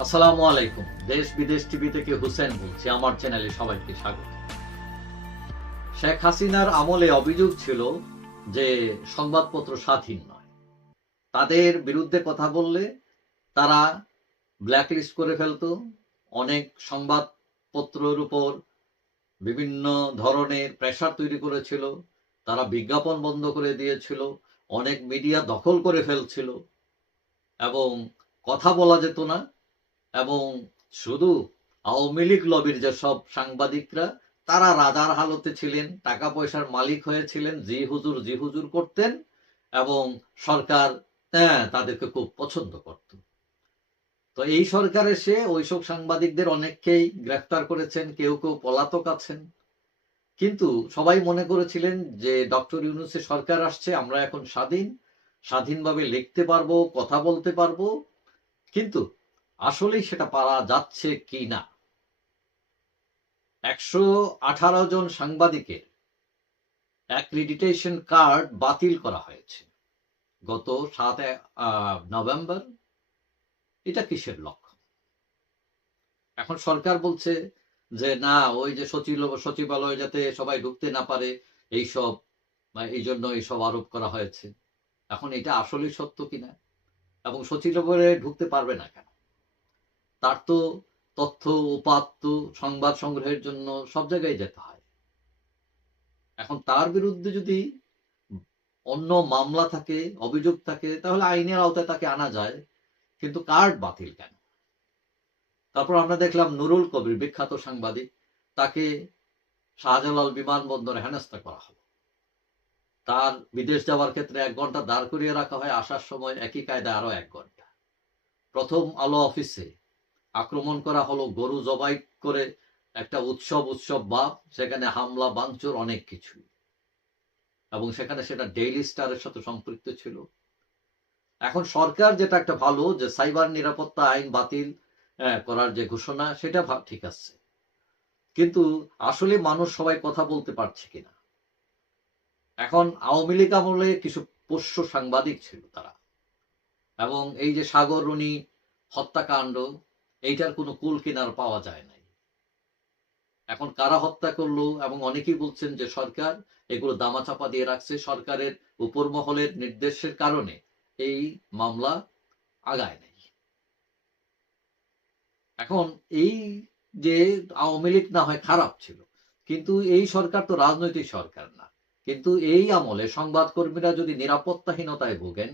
আসসালামু আলাইকুম। দেশ বিদেশ টিভি থেকে হুসেন বলছি, আমার চ্যানেলে সবাইকে স্বাগত। শেখ হাসিনার আমলে অভিযোগ ছিল যে সংবাদপত্র স্বাধীন নয়। তাদের বিরুদ্ধে কথা বললে তারা ব্ল্যাকলিস্ট করে ফেলতো। অনেক সংবাদপত্রের উপর বিভিন্ন ধরনের প্রেশার তৈরি করেছিল। তারা বিজ্ঞাপন বন্ধ করে দিয়েছিল। অনেক মিডিয়া দখল করে ফেলছিল। এবং কথা বলা যেত না। এবং শুধু আওয়ামী লীগ লবির যেসব সাংবাদিকরা, তারা রাজার হালতে ছিলেন টাকা পয়সার মালিক হয়েছিলেন, জি হুজুর জি হুজুর করতেন এবং সরকার হ্যাঁ তাদেরকে খুব পছন্দ করত। তো এই সরকার এসে ওইসব সাংবাদিকদের অনেককেই গ্রেফতার করেছেন, কেউ কেউ পলাতক আছেন। কিন্তু সবাই মনে করেছিলেন যে ডক্টর ইউনুসের সরকার আসছে, আমরা এখন স্বাধীন, স্বাধীনভাবে লিখতে পারব, কথা বলতে পারব। কিন্তু আসলেই সেটা পারা যাচ্ছে কি না? একশো আঠারো জন সাংবাদিকের অ্যাক্রিডিটেশন কার্ড বাতিল করা হয়েছে। গত সাত নভেম্বর। এটা কিসের লক্ষ্য এখন সরকার বলছে যে, না, ওই যে সচিব সচিবালয় যাতে সবাই ঢুকতে না পারে, এইসব এই জন্য এইসব আরোপ করা হয়েছে। এখন এটা আসলেই সত্য কিনা? এবং সচিবালয়ে ঢুকতে পারবে না কেন? তার তো তথ্য, উপাত্ত, সংবাদ সংগ্রহের জন্য সব জায়গায় যেতে হয়। এখন তার বিরুদ্ধে যদি অন্য মামলা থাকে, অভিযোগ থাকে, তাহলে আইনের আওতায় তাকে আনা যায়, কিন্তু কার্ড বাতিল কেন? তারপর আমরা দেখলাম নুরুল কবির, বিখ্যাত সাংবাদিক, তাকে শাহজালাল বিমানবন্দরে হেনস্থা করা হলো। তার বিদেশ যাওয়ার ক্ষেত্রে এক ঘণ্টা দাঁড় করিয়ে রাখা হয়, আসার সময় একই কায়দায় আরও এক ঘণ্টা প্রথম আলো অফিসে আক্রমণ করা হলো, গরু জবাই করে একটা উৎসব উৎসব ভাব সেখানে হামলা বাংচুর অনেক কিছু। এবং সেখানে সেটা ডেইলি স্টারের সাথে সম্পৃক্ত ছিল। এখন সরকার যেটা একটা ভালো, যে সাইবার নিরাপত্তা আইন বাতিল করার যে ঘোষণা, সেটা ঠিক আছে। কিন্তু আসলে মানুষ সবাই কথা বলতে পারছে কিনা? এখন আওয়ামী লীগ আমলে কিছু পোষ্য সাংবাদিক ছিল তারা। এবং এই যে সাগর রুনি হত্যাকাণ্ড এইটার কোনো কুল কিনার পাওয়া যায় নাই। এখন কারা হত্যা করল এবং অনেকেই বলছেন যে সরকার এগুলো দামাচাপা দিয়ে রাখছে, সরকারের উপর মহলের নির্দেশের কারণে এই মামলা আগায় নাই। এখন এই যে আওয়ামী লীগ না হয় খারাপ ছিল, কিন্তু এই সরকার তো রাজনৈতিক সরকার না। কিন্তু এই আমলে সংবাদকর্মীরা যদি নিরাপত্তাহীনতায় ভোগেন,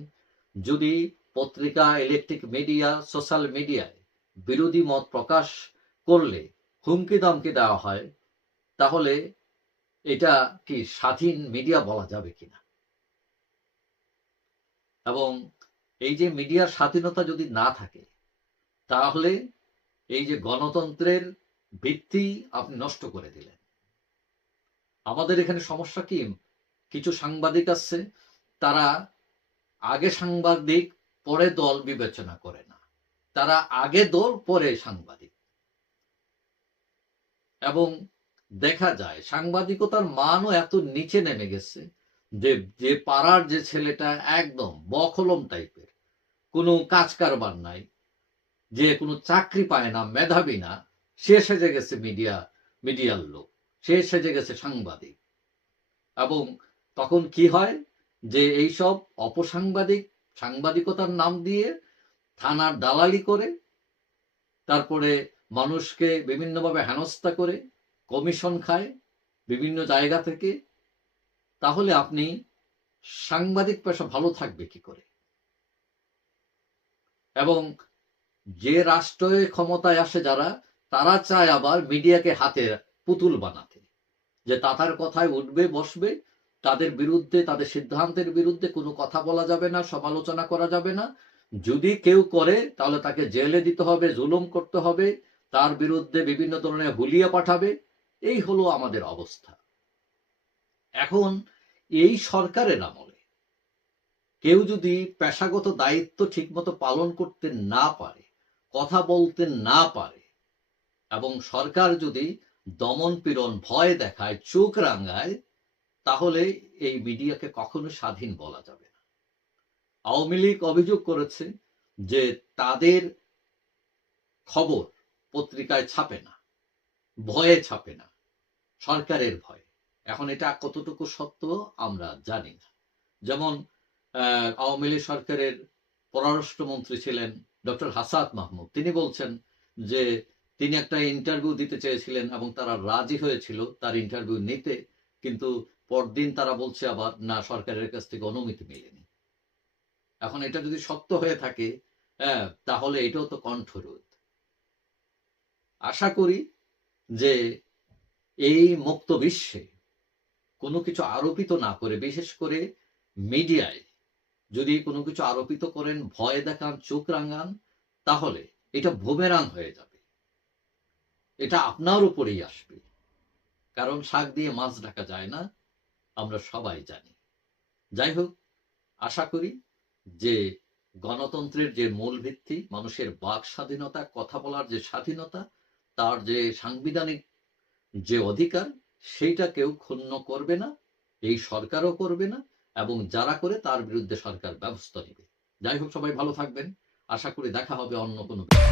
যদি পত্রিকা, ইলেকট্রিক মিডিয়া, সোশ্যাল মিডিয়ায় বিরোধী মত প্রকাশ করলে হুমকি দামকি দেওয়া হয়, তাহলে এটা কি স্বাধীন মিডিয়া বলা যাবে কিনা? এবং এই যে মিডিয়ার স্বাধীনতা যদি না থাকে, তাহলে এই যে গণতন্ত্রের ভিত্তি আপনি নষ্ট করে দিলেন। আমাদের এখানে সমস্যা কি? কিছু সাংবাদিক আছে তারা আগে সাংবাদিক, পরে দল বিবেচনা করে না তারা আগে দল, পরে সাংবাদিক। এবং দেখা যায়, সাংবাদিকতার মানও এত নিচে নেমে গেছে যে যে পাড়ার যে ছেলেটা একদম বখলম টাইপের, কোনো কাজ কারবার নাই, যে কোনো চাকরি পায় না, মেধাবী না, সে সেজে গেছে মিডিয়া, মিডিয়ার লোক, সে সেজে গেছে সাংবাদিক। এবং তখন কি হয় যে, এইসব অপসাংবাদিক, সাংবাদিকতার নাম দিয়ে থানার দালালি করে, তারপরে মানুষকে বিভিন্নভাবে হেনস্থা করে, কমিশন খায় বিভিন্ন জায়গা থেকে, তাহলে আপনি সাংবাদিক পেশা ভালো থাকবে কি করে? এবং যে রাষ্ট্রের ক্ষমতায় আসে যারা, তারা চায় আবার মিডিয়াকে হাতে পুতুল বানাতে, যে তাতার কথায় উঠবে, বসবে, তাদের বিরুদ্ধে, তাদের সিদ্ধান্তের বিরুদ্ধে কোনো কথা বলা যাবে না, সমালোচনা করা যাবে না যদি কেউ করে, তাহলে তাকে জেলে দিতে হবে, জুলুম করতে হবে, তার বিরুদ্ধে বিভিন্ন ধরনের হুলিয়া পাঠাবে। এই হলো আমাদের অবস্থা। এখন এই সরকারের আমলে কেউ যদি পেশাগত দায়িত্ব ঠিকমতো পালন করতে না পারে, কথা বলতে না পারে, এবং সরকার যদি দমন পীড়ন ভয় দেখায়, চোখ রাঙায়, তাহলে এই মিডিয়াকে কখনো স্বাধীন বলা যাবে আওয়ামী লীগ অভিযোগ করেছে যে তাদের খবর পত্রিকায় ছাপে না, ভয়ে ছাপে না, সরকারের ভয়। এখন এটা কতটুকু সত্য আমরা জানি না। যেমন আওয়ামী লীগ সরকারের পররাষ্ট্রমন্ত্রী ছিলেন ডক্টর হাসাত মাহমুদ। তিনি বলছেন যে তিনি একটা ইন্টারভিউ দিতে চেয়েছিলেন এবং তারা রাজি হয়েছিল তার ইন্টারভিউ নিতে, কিন্তু পরদিন তারা বলছে আবার, না, সরকারের কাছ থেকে অনুমতি মেলেনি। এখন এটা যদি সত্য হয়ে থাকে হ্যাঁ তাহলে এটাও তো কণ্ঠরোধ। আশা করি যে এই মুক্ত বিশ্বে কোনো কিছু আরোপিত না করে, বিশেষ করে মিডিয়ায় যদি কোনো কিছু আরোপিত করেন, ভয় দেখান, চোখ রাঙান, তাহলে এটা বুমেরাং হয়ে যাবে। এটা আপনার উপরেই আসবে। কারণ শাক দিয়ে মাছ ঢাকা যায় না, আমরা সবাই জানি। যাই হোক, আশা করি যে গণতন্ত্রের যে মূল ভিত্তি, মানুষের বাক স্বাধীনতা, কথা বলার যে স্বাধীনতা, তার যে সাংবিধানিক যে অধিকার, সেইটা কেউ ক্ষুণ্ণ করবে না, এই সরকারও করবে না, এবং যারা করে তার বিরুদ্ধে সরকার ব্যবস্থা নেবে। যাই হোক, সবাই ভালো থাকবেন। আশা করি দেখা হবে অন্য কোনো